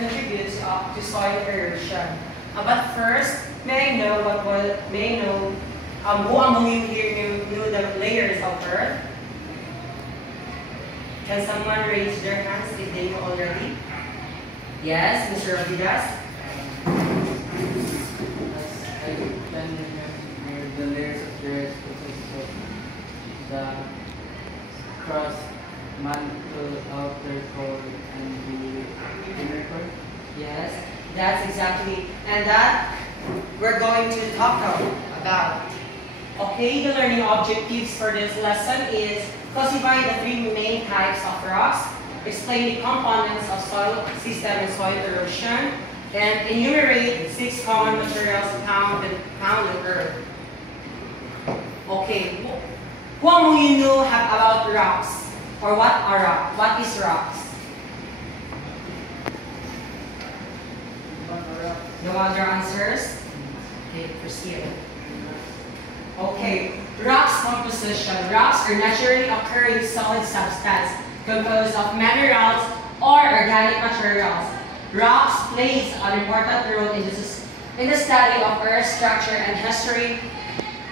contributes to soil erosion. But first, may I know who among you here knew the layers of Earth? Can someone raise their hands if they know already? Yes, Mr. Ravidas? I can remember the layers of the Earth consists of the crust, mantle, outer core, and the inner core. Yes, that's exactly, and that we're going to talk about. Okay, the learning objectives for this lesson is classify the three main types of rocks, explain the components of soil system and soil erosion, and enumerate 6 common materials found on Earth. Okay, who among you know about rocks? Or what are rocks? What is rocks? No other answers? Okay, proceed. Okay, rocks composition. Rocks are naturally occurring solid substance composed of minerals or organic materials. Rocks plays an important role in the study of Earth structure and history.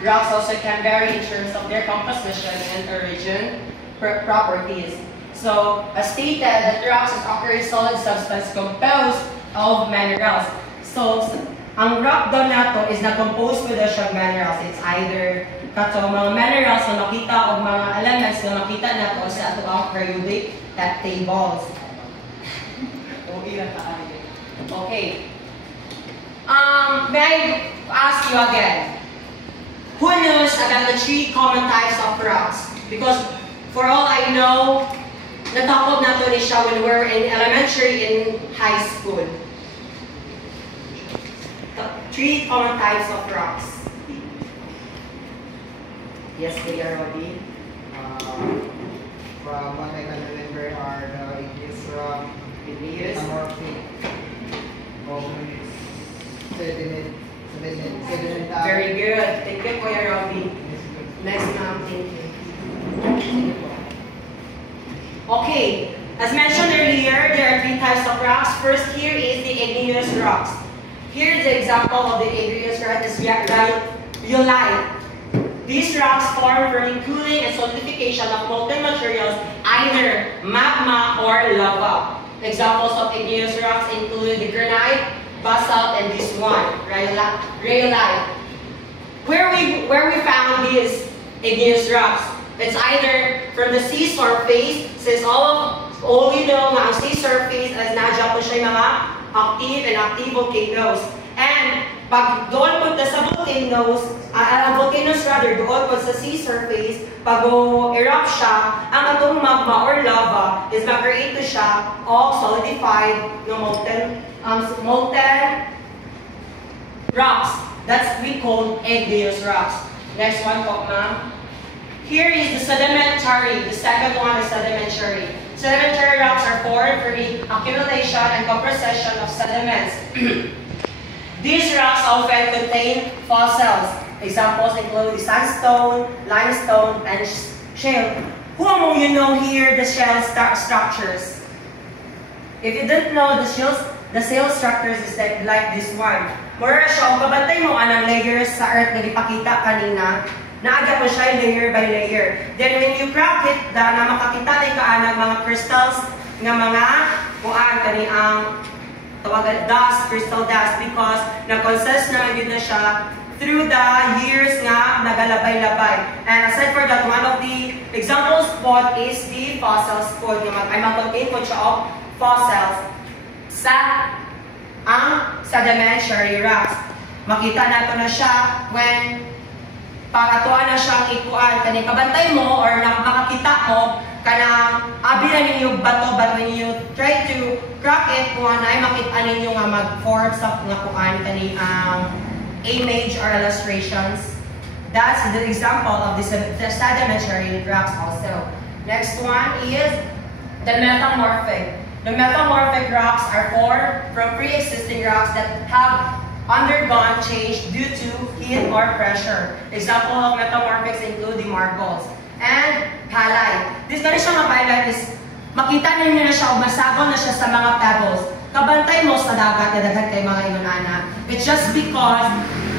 Rocks also can vary in terms of their composition and origin properties. So, as stated, that rocks is occurring solid substance composed of minerals. So, ang rock daw nato is na-composed with siya minerals. It's either kato mga minerals na makita o mga elements na makita nato sa ato ang periodic tables. Okay. May I ask you again? Who knows about the 3 common types of rocks? Because for all I know, natakot nato ni siya when we were in elementary and high school. 3 common types of rocks. Yes, Kuya Roddy. From what I can remember are the igneous rock, metamorphic, sedimentary. Very good. Thank you, Kuya Roddy. Next ma'am, thank you. Okay, as mentioned earlier, there are 3 types of rocks. First here is the igneous rocks. Here is the example of the igneous rock is rhyolite. These rocks form from the cooling and solidification of molten materials, either magma or lava. Examples of igneous rocks include the granite, basalt, and this one, rhyolite. Where we found these igneous rocks, it's either from the sea surface, since all we know nga ang sea surface as nadya po siya mga active and active volcanoes. And pag doon po sa volcanoes, volcanoes rather, doon po sa sea surface, pag erupt siya, ang atong magma or lava is mag-create siya of solidified molten rocks. That's we call igneous rocks. Next one po, ma'am. Here is the sedimentary. The second one is sedimentary. Sedimentary rocks are formed from the accumulation and compression of sediments. These rocks often contain fossils. Examples include the sandstone, limestone, and shale. Who among you know here the shale structures? If you don't know the shale structures is like this one. Mura siya, kung kabantay mo anang layers sa earth na ipakita kanina, naaga mo siya layer by layer. Then when you crack it, na makakita na kaanang mga crystals nga mga kuan kani ang tawagan dust, crystal dust, because na-consist na yun na siya through the years nga nagalabay-labay. And aside for that, one of the examples po is the fossils po. Ay mag-contain po siya of fossils sa ang sedimentary rocks. Makita nato na siya when pangatuan na siyang ikuan kani kabantay mo or makakita mo kanang abi na ninyo bato but when you try to crack it kung anay makita ninyo nga mag-form sa nga kuan kani ang image or illustrations. That's the example of the sedimentary rocks also. Next one is the metamorphic. The metamorphic rocks are formed from pre-existing rocks that have undergone change due to heat or pressure. Example of metamorphics include the marbles and halite. This ganun siya nga highlight is makita ninyo na siya o masagon na siya sa mga pebbles. kabantay mo sa dagat na daghan kay mga inunana. It's just because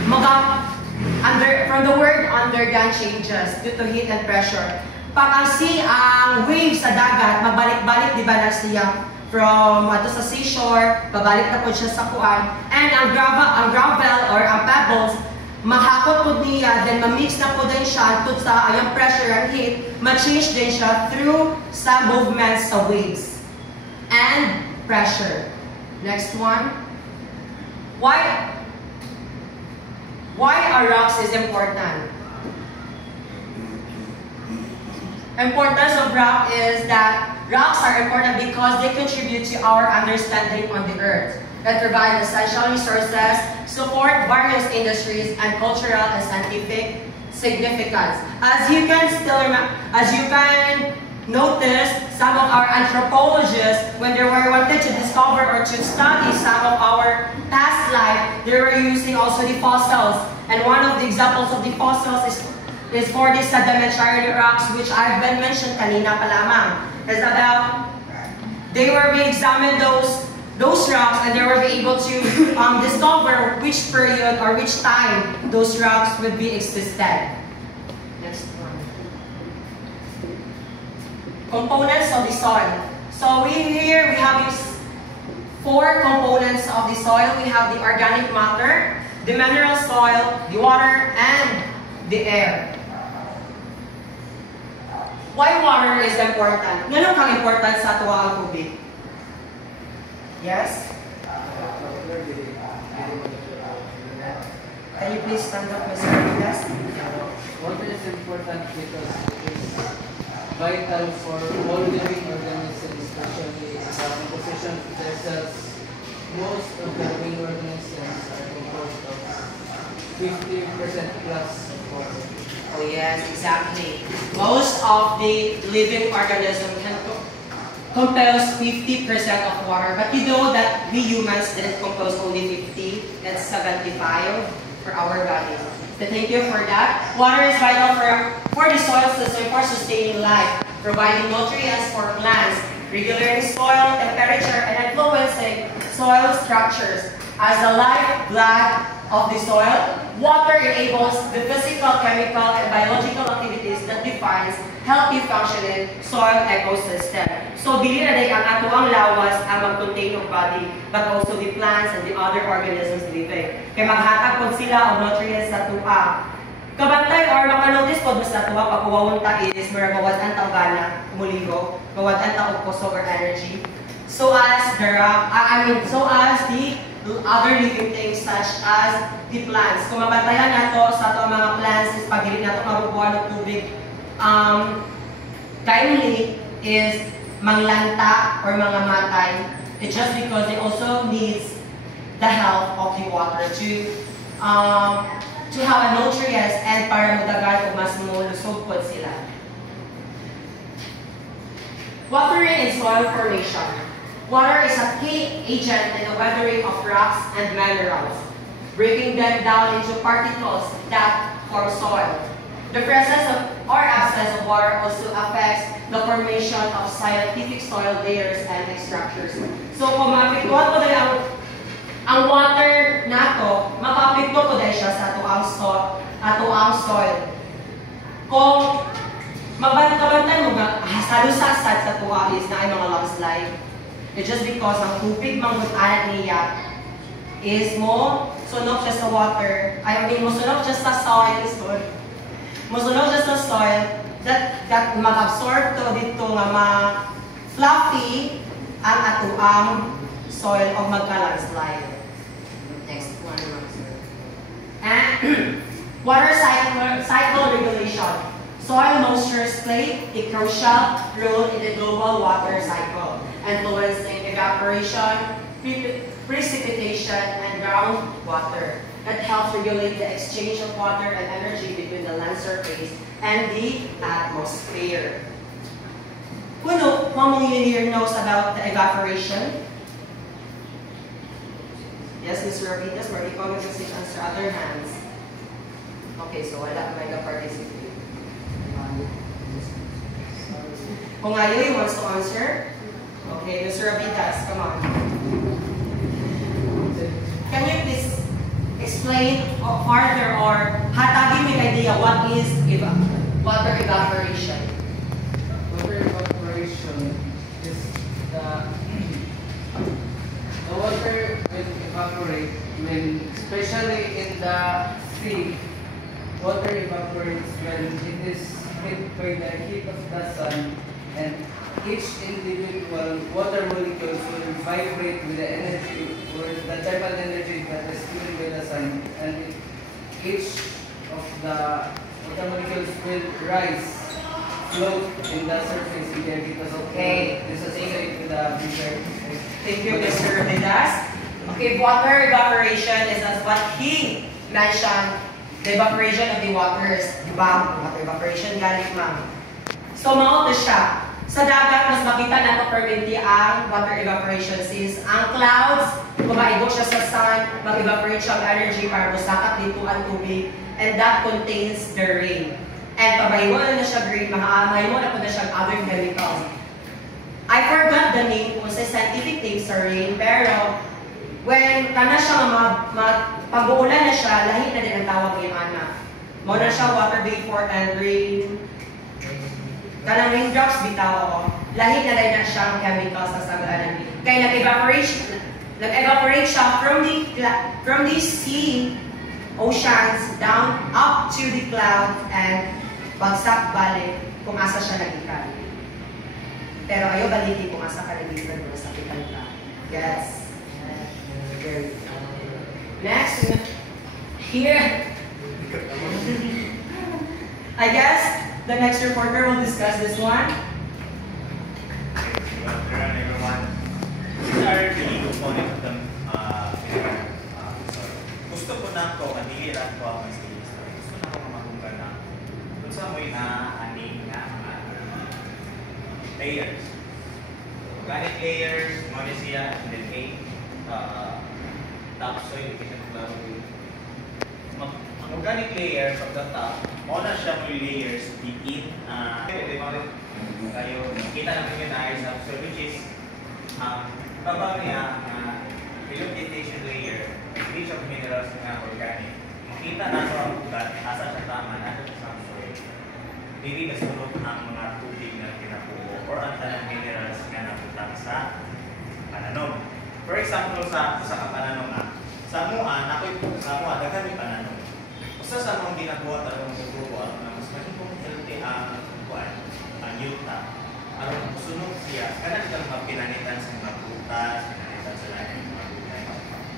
from the word undergone changes due to heat and pressure. Pag ang waves sa dagat, mabalik-balik di ba na siya from ato sa seashore, babalik na po siya sa kuan. And ang gravel or ang pebbles, mahakot po niya, then ma-mix na po din siya tut sa ayong pressure and heat, ma-change din siya through sa movements sa waves and pressure. Next one. Why are rocks is important? Importance of rock is that rocks are important because they contribute to our understanding on the earth, that provide essential resources, support various industries, and cultural and scientific significance. As you can notice, some of our anthropologists, when they were wanted to discover or to study some of our past life, they were using also the fossils. And one of the examples of the fossils is for the sedimentary rocks, which I've been mentioned kanina pa lamang. It's about, they were re-examine those rocks and they were able to discover which period or which time those rocks would be existed. Next one. Components of the soil. So here we have these 4 components of the soil. We have the organic matter, the mineral soil, the water, and the air. Why water is important? Ngano kang important sa tuwa ang tubig? Yes? Can you please stand up, Mr. Yes? Water is important because it is vital for all living organisms, especially the composition of their cells. Most of the living organisms are composed of 50% plus of water. Oh yes, exactly. Most of the living organisms can compose 50% of water, but you know that we humans didn't compose only 50, that's 75 for our body. So thank you for that. Water is vital for the soil system for sustaining life, providing nutrients for plants, regulating soil temperature, and influencing soil structures. As the lifeblood of the soil, water enables the physical, chemical, and biological activities that defines healthy functioning soil ecosystem. So, dili na ang ato ang lawas ang mag-contain of body, but also the plants and the other organisms living. Kaya maghatag po sila of nutrients sa tuwa. Kabantay or makanotice po sa tuwa, pag-uwawon ta is mawad-an ta gana, muligo, mawad-an ta og kusog or energy. So as the other living things such as the plants. Kung mabantayan nato sa ato mga plants is pag dili nato mabubuan ng tubig, kindly is manglanta or mga matay. It's just because they also needs the help of the water to have a nutrients and para mudagan o mas mulusog po sila. Watering and soil formation. Water is a key agent in the weathering of rocks and minerals, breaking them down into particles that form soil. The presence of or absence of water also affects the formation of scientific soil layers and structures. So kung maapektuhan ko dahil ang water nato, mapapekto ko dahil siya sa atuang soil. Kung mabantay mo nga, salusasad sa tuwa is na ay mga landslide. It's just because ang tubig mangutan niya is mo sunog siya sa water. Mo sunog siya sa soil. Musunog siya sa soil that mag-absorb to dito nga ma-fluffy ang atuang soil o magka-landslide. Next one, sir. And water cycle regulation. Soil moistures play a crucial role in the global water cycle, influencing evaporation, precipitation, and groundwater. That helps regulate the exchange of water and energy between the land surface and the atmosphere. Who many here knows about the evaporation? Yes, Mr. Rapitas, where ikaw mag-answer other hands. Okay, so wala may participate. Kung ayaw, wants to answer? Okay, Mr. Rapitas, come on. explain further or hatagin mo yung idea what is water evaporation? Water evaporation is the water will evaporate when, especially in the sea, water evaporates when it is hit by the heat of the sun, and each individual water molecules will vibrate with the energy or the thermal energy that is given by the sun, and each of the water molecules will rise, float in the surface there because of this associated with the bigger. Thank you, Mr. Midas. Okay, water evaporation is as what he mentioned, the evaporation of the waters. Diba? Water evaporation, galing ma'am. So, maot siya. Sa dagat, mas makita na permanently ang water evaporation since ang clouds, kumaigo siya sa sun, mag-evaporate siya ang energy para masakat dito ang tubig, and that contains the rain. And pabaymo na siya green, mahimo na po na siya other chemicals. I forgot the name kung sa scientific name sa rain, pero when kana siya pag-uulan na siya, lahi na din ang tawag yung anak. Muna siya water vapor and rain. Kanang raindrops bitaw, lahi na rin na siya ang chemicals sa sagalan. Kaya nag-evaporate siya from the sea, oceans, down up to the clouds, and bagsak balik kung asa siya nagikan. Pero ayaw balikin kung asa ka nagikan kung sa kitan ka. Yes. Next, here. I guess the next reporter will discuss this one. Good afternoon, everyone. These are the legal components of the gusto ko na ko, kaniliran ko ang stage. Gusto na ko mamagunggan na kung saan mo'y na-aning na mga layers. Organic layers, monosia, and then topsoil, ang organic layer from the top, muna siya mo layers diin. Kayo, kita namin yun na topsoil, which is babang niya vegetation layer, rich of minerals na organic. Makita na ito ang ugat, asa siya tama na sa topsoil. Dili na sunod ang mga tubig na kinapuo or ang tanang minerals na naputang sa pananom. For example, sa kapananom na, sa mua, dagan yung pananom. Usa sa mga ginagawa talagang grupo na mas magiging healthy ang yuta. Aron sunog siya, kanan siyang mapinanitan sa mga prutas, pinanitan sa lahat ng mga gulay.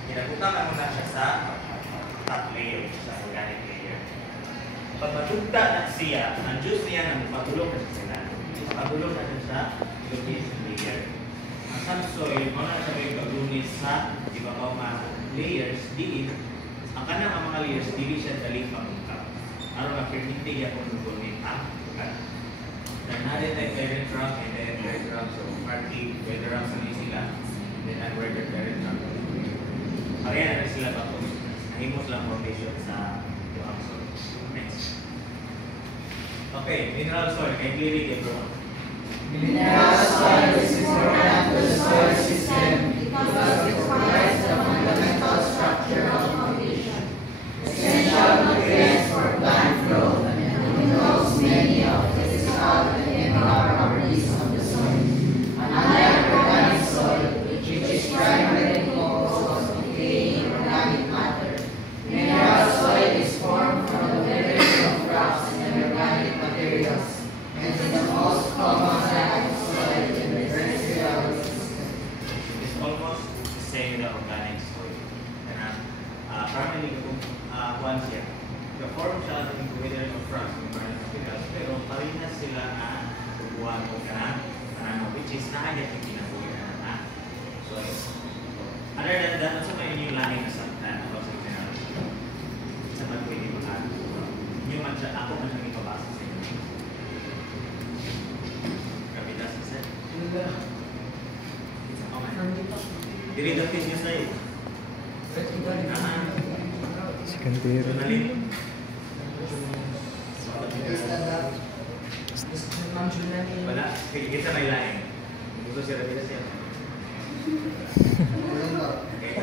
Pinagutang na siya sa top layer, sa organic layer. Pag matugta na siya, ang juice niya na matulog na siya. Matulog na siya sa vegetation layer. Ang subsoil, mga siya may paglunis sa iba pa mga layers, diin. Ang kanang mga layers, dili siya daling pagungkap. Aron ma-fertility niya kung lugunin ang ugat. Dan natin tayo parent rock and then parent rock. So, partly, weather rock sa sila. And then, unweathered parent rock. Kaya na sila tapos. Nahimos lang foundation sa yung soil. Next. Okay, mineral soil. Kay clearly, everyone. Mineral soil is important to the soil system because it provides the fundamental structural foundation, essential nutrients for plant growth, and controls many of the physical and chemical properties of the soil. Unlike organic soil, which is primarily composed of decaying organic matter, mineral soil is formed from the variety of rocks and organic materials, and is the most common type of soil in the terrestrial system. It's almost the same with the organic soil. Primarily, kuwan siya. The-form siya ng whether of rocks and organic materials, pero parinas sila na tubuhan o which is naayat yung kinabuhi na soil. Other than that, sa may yung lahi na sabtan about sa mineral soil. Sa man pwede makakagawa. Yung man siya, ako man siya ipabasa sa inyo. Kapitas isa. Dili-dating niya sa'yo. Secondary. Wala. Kita may lain. Gusto siya rabita siya. Okay.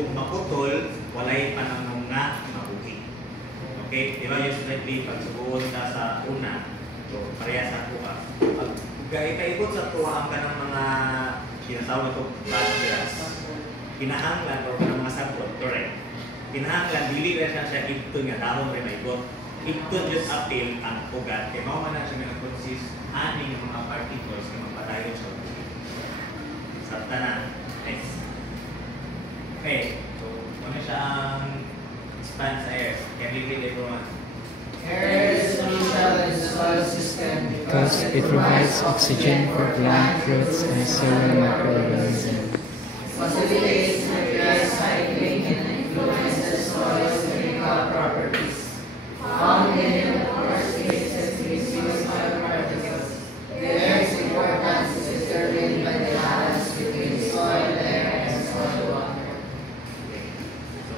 kung maputol, walay pananong nga mabuhi. Okay? Di ba usually pag subuhon ka sa una, so pareha sa kuha. Pag ikaikot sa tuwa ka ng mga kinatawag ito bad grass, kinahanglan o ng mga sagot, correct. Kinahanglan, dili rin siya ito nga dahon rin may ikot. Ito just appeal ang ugat. Kaya mao man na siya nga consist aning mga particles na magpadayon sa ugat. Sa tanan. Next. Okay. So, ano siya ang expand sa air? Can we read everyone? Air is crucial in the soil system because it provides oxygen for plant roots and soil microorganisms. Facilitates nutrient cycling and influences soil's chemical properties. Found in the first cases misuse soil particles. The air's importance is determined by the balance between soil, air, and soil water. So,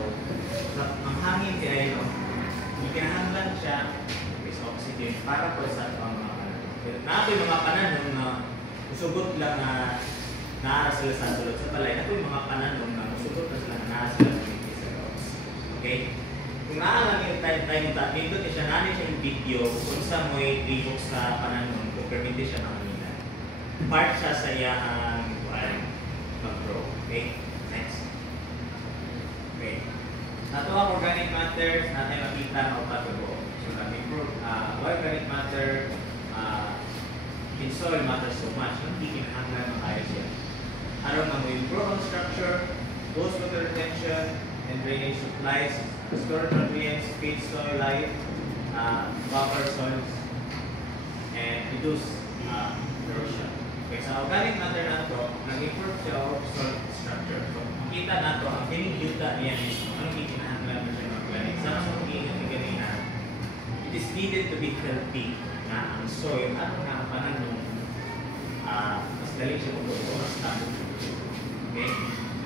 ang hangin kaya yun, ikinahanglan siya is oxygen para po sa mga natin mga pananong na usugot lang na naara sila sa sulod sa balay. Ito yung mga pananong na usugot na sila na naara sila sa rocks. Okay? Kung naara yung time dito siya nanin siya yung video kung sa mo'y ribok sa pananong kung permite siya ng kanina. Part siya sa iyang mag-grow. Okay? Next. Okay. Nato ang organic matter natin makita na upatubo. So nag-improve, why organic matter in soil matters so much. Hindi kinahanglan ng ayos yan. Aron na improve ang structure, boost water retention, and drainage supplies, restore nutrients, feed soil life, buffer soils, and reduce erosion. Okay, sa organic matter na ito, nag-improve siya ang soil structure. So, makita na ito, ang pinigilta niya is anong kinahanglan mo siya ng organic. Sana sa mag-iingat ni ganina, it is needed to be healthy na ang soil at ang pananong mas galing siya kung ito mas stable. Okay?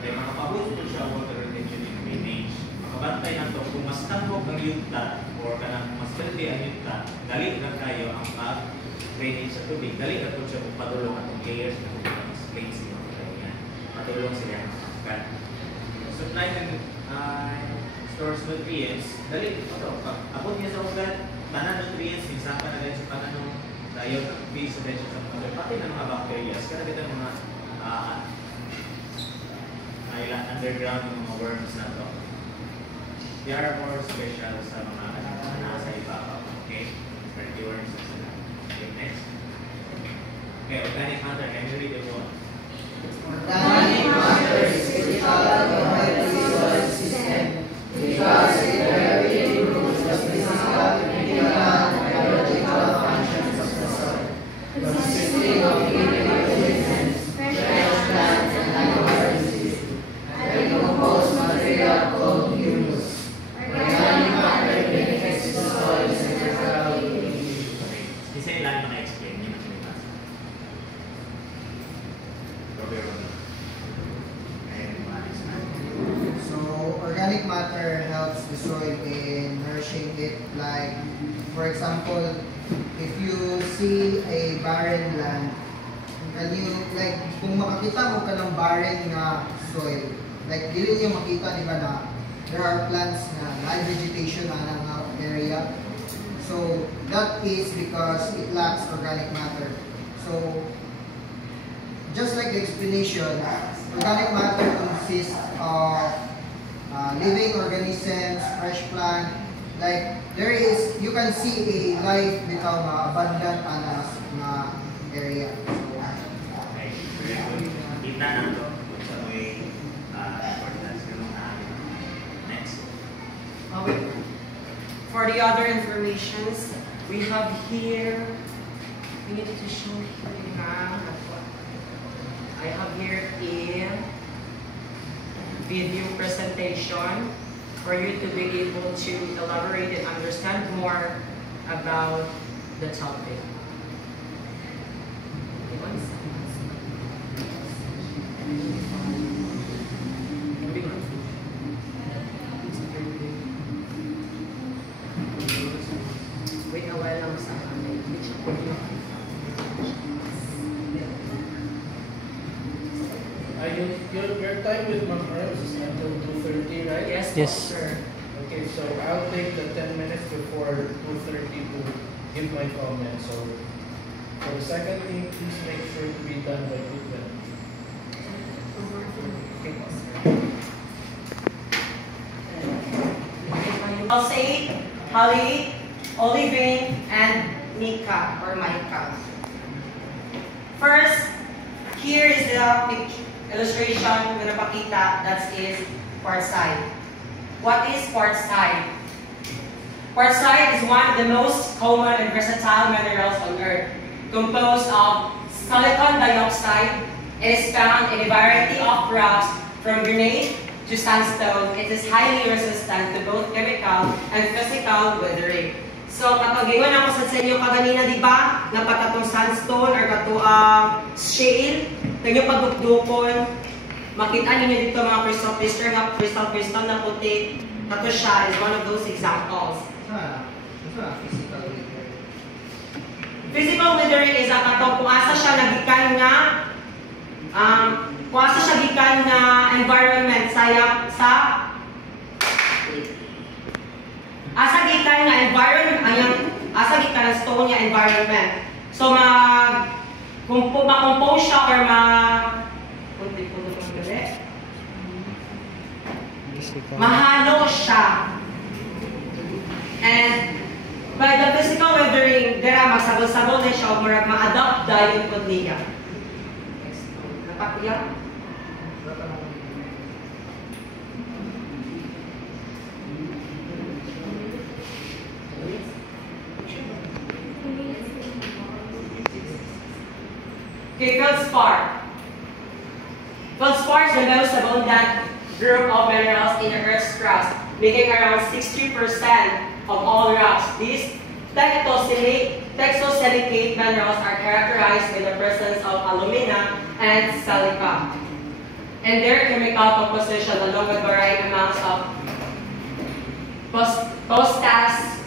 Kaya makapabot po siya water retention and drainage. Makabantay na ito, kung mas tambok ang yugta or kanang mas healthy ang yugta, galing na kayo ang drainage sa tubig. Galing na po siya kung padulong atong layers na kung mas plains nyo. Padulong sila. Okay? Supply ng stores nutrients, galing ito. Abot niya sa ugat, tanan nutrients, minsan pa na rin sa pananong tayo base sa sa mga pati ng mga bacteria. Kaya kita mga underground ng mga worms na ito. They are more special sa mga nasa ibabaw. Okay? Dirty worms. Okay, next. Okay, organic matter. Can you read the one? Organic matter is critical to a healthy soil system because it directly improves the physical, chemical, and biological functions of the soil, consisting of living organisms, fresh plants, and microorganisms, and a decomposed material called humus. Organic matter benefits the soil severally. Isa yung lang na-explain niya na sinibasa. So organic matter helps the soil in nourishing it. Like for example, if you see a barren land, can you like kung makakita mo ka ng barren nga soil, like dili niyo makita di ba na there are plants na live vegetation na nga area. So that is because it lacks organic matter. So just like the explanation, organic matter consists of living organisms, fresh plant. Like there is, you can see a life become abundant na area. Okay, very good. Kita na ito sa may importance ng mga next. Okay. For the other informations, we have here, we need to show here I have here a video presentation for you to be able to elaborate and understand more about the topic. Wait a while lang sa akin. Your time with Ma'am Earls is until 2:30, right? Yes, Yes. sir. Okay, so I'll take the 10 minutes before 2:30 to give my comment. So for the second thing, please make sure to be done by 2:20. I'll say Holly, Olivine, and Mika or Micah. First, here is the illustration na napakita, that is quartzite. What is quartzite? Quartzite is one of the most common and versatile minerals on Earth, composed of silicon dioxide. It is found in a variety of rocks from granite to sandstone. It is highly resistant to both chemical and physical weathering. So, kapag iwan ako sa inyo kaganina, di ba? Na patatong sandstone or katuang shale, kanyang pagdukdukon, makita ninyo dito mga crystal na puti. Kato siya is one of those examples. Physical weathering. Physical weathering is ang katong kung asa siya nagikan nga kung asa siya gikan nga environment sayap sa asa gikan nga environment ayang asa gikan nga stone nga environment. So kung ma-compose siya or mahalo siya. And by the physical weathering, dira magsagol-sagol na siya o ma-adapt dahil yung pod niya. Dapat yan. Okay, feldspar. Feldspar is the most abundant group of minerals in the Earth's crust, making around 60% of all rocks. These textosilicate minerals are characterized by the presence of alumina and silica, and their chemical composition, along with varying amounts of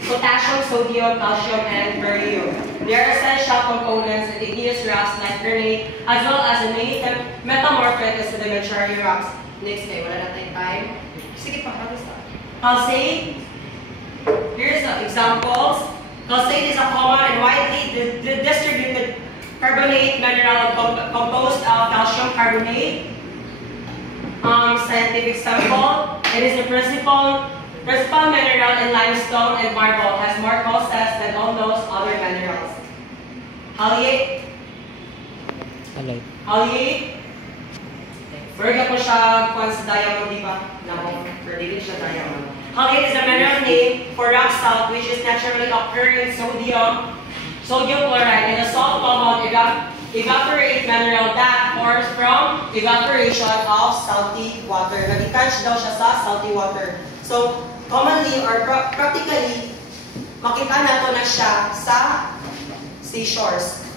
potassium, sodium, calcium, and barium. They are essential components in igneous rocks like granite, as well as in many metamorphic and sedimentary rocks. Next day, wala na tayong time. Sige pa, calcite. Here's the examples. Calcite is a common and widely distributed carbonate mineral composed of calcium carbonate. Scientific sample. It is the principal mineral in limestone and marble. Has more causes than almost other minerals. Halite. Halite. Berga po siya kung sa diamond, di ba? Hindi siya diamond. Halite is a mineral name for rock salt, which is naturally occurring sodium chloride in a salt compound evaporate mineral that forms from evaporation of salty water. Nag-detach daw siya sa salty water. So, commonly or practically, makita nato na siya sa seashores.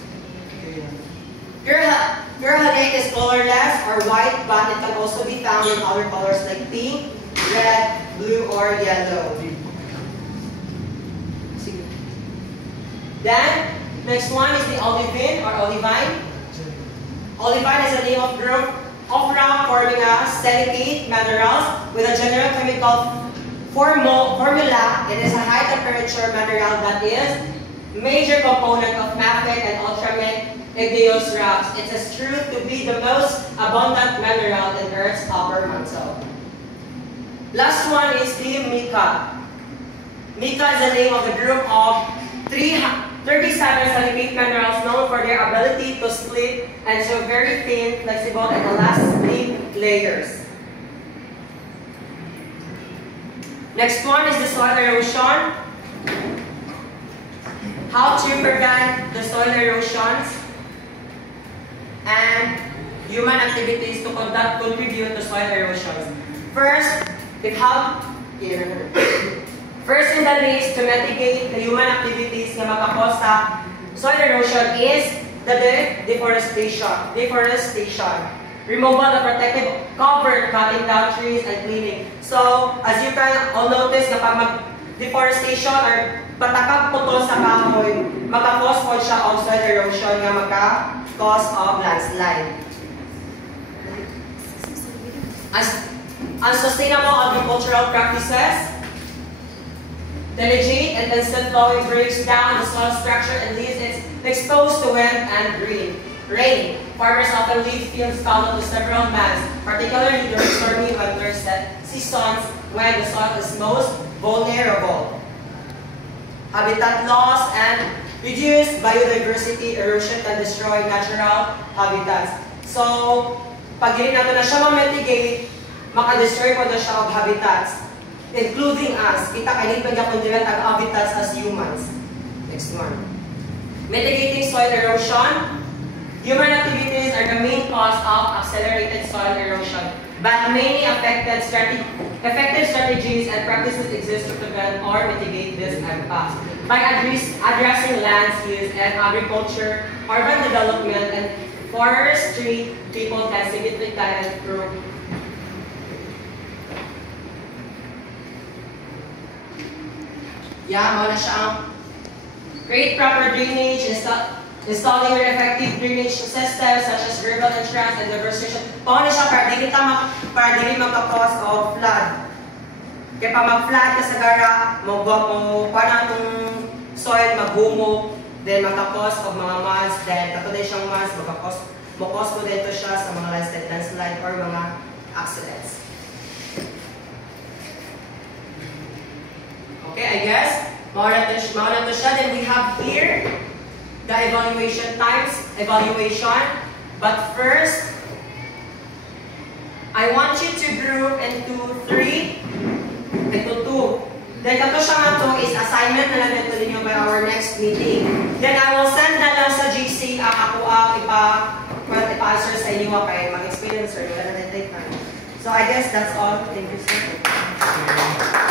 Pure halite is colorless or white, but it can also be found in other colors like pink, red, blue, or yellow. Then, next one is the olivine or olivine. Olivine is a name of group of rock forming silicate minerals with a general chemical formula. It is a high temperature mineral that is major component of mafic and ultramafic igneous rocks. It is true to be the most abundant mineral in Earth's upper mantle. Last one is the mica. Mica is the name of the group of 37 silicate minerals known for their ability to split and show very thin, flexible, and elastic layers. Next one is the soil erosion. How to prevent the soil erosions and human activities to contribute to soil erosions. First in the list to mitigate the human activities na makakos sa soil erosion is the deforestation. Removal of protective cover, cutting down trees, and cleaning. So, as you can all notice, kapag mag-deforestation or patakag putol sa kahoy, makakos po siya of soil erosion nga maka-cause of landslide. Unsustainable agricultural practices. Delegate and instant flowing breaks down the soil structure and leaves it exposed to wind and rain. Farmers often leave fields fallow to several months, particularly during stormy winter seasons when the soil is most vulnerable. Habitat loss and reduced biodiversity erosion can destroy natural habitats. So, pag hindi natin na siya ma-mitigate, maka-destroy po na siya of habitats, including us. Kita kanit pa niya kung habitats as humans. Next one. Mitigating soil erosion. Human activities are the main cause of accelerated soil erosion, but many effective strategies and practices exist to prevent or mitigate this impact. By addressing land use and agriculture, urban development, and forestry, people can significantly improve muna siya ang create proper drainage, installing your effective drainage systems such as river entrance and diversion. Paano siya para dili magka-cause of flood. Kaya pa mag-flood ka sa gara, paano itong soil maghumo, then magka-cause of mga months, then katulad siyang months, magka-cause po dito siya sa mga landslide or mga accidents. Okay, I guess, mauna to siya. Then we have here the evaluation times, But first, I want you to group into 2. Then kato siya nga to is assignment na lang ito ninyo by our next meeting. Then I will send na lang sa GC ako ipa-answer sa inyo kay mag-experience or wala na take time. So I guess that's all. Thank you so much.